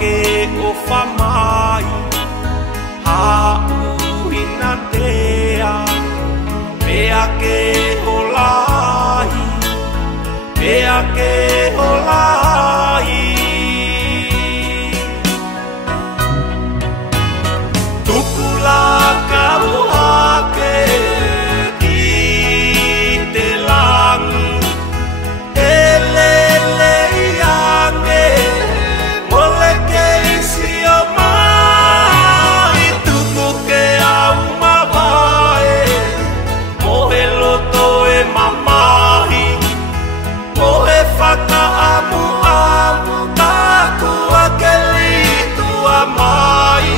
ke o whamai Ha uina tea Pea ke o lai Pea ke o lai Tukula ka uake Ki te langi Elele iange Mole ke isi o mai Tuku ke au mawae Mohe loto e mamahi Mohe whaka amu amu Tākua ke litua mai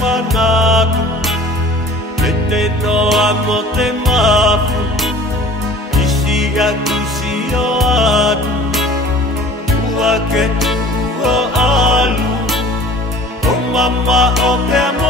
Manatu, me te noa mo te mafu, isi aku si o atu, ua ke tu o alu, o mama o te mo